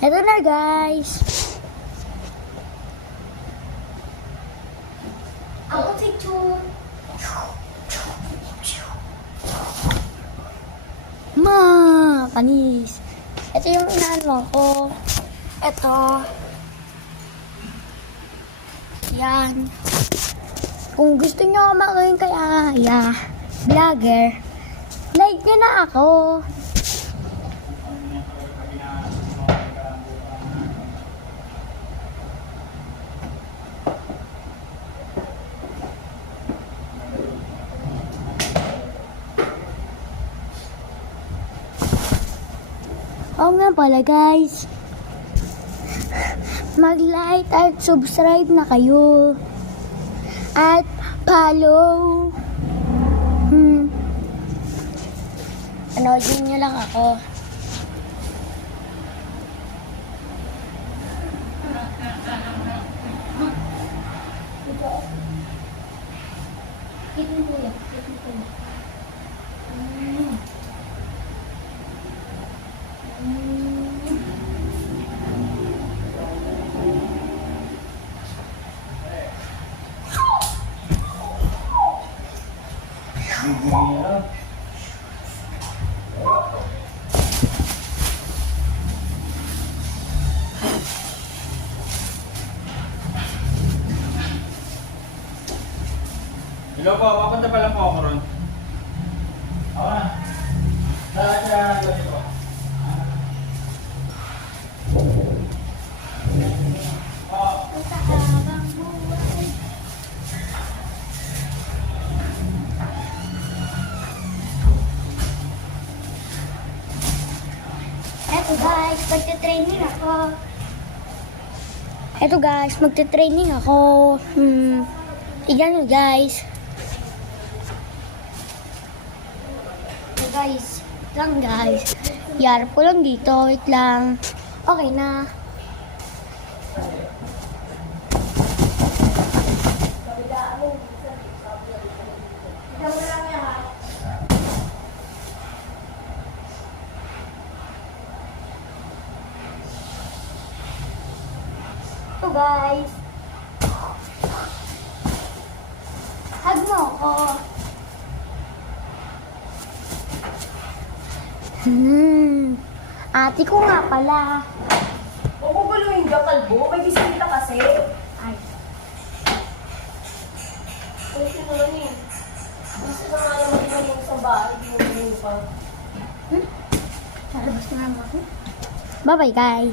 Ito na guys. Ako si Chun. Panis. Ito yung inaano ko. Ito. Yan. Kung gusto nyo maging kaya, vlogger, like nyo na ako. Oo nga pala guys, mag-like at subscribe na kayo. At follow. Panoodin nyo lang ako. Kitin ko yan. Kitin ko yan. Hello po, papunta pa lang po ako ron. Ako na. Sa ganito. Eto guys, magte-training ako. Eto guys, magte-training ako. Tignan nyo guys. So guys, Lang guys. Yarap ko lang dito. Wait lang. Okay na. ito guys. Hug mo ako. Ate ko nga pala. Huwag mo guluhin ka, kalbo. May bisita kasi. Ay. Kasi mo lang eh. Gusto na nga naman din yung sa bahay. Di mo guluhin pa. Lalabas na naman ako. Bye-bye guys.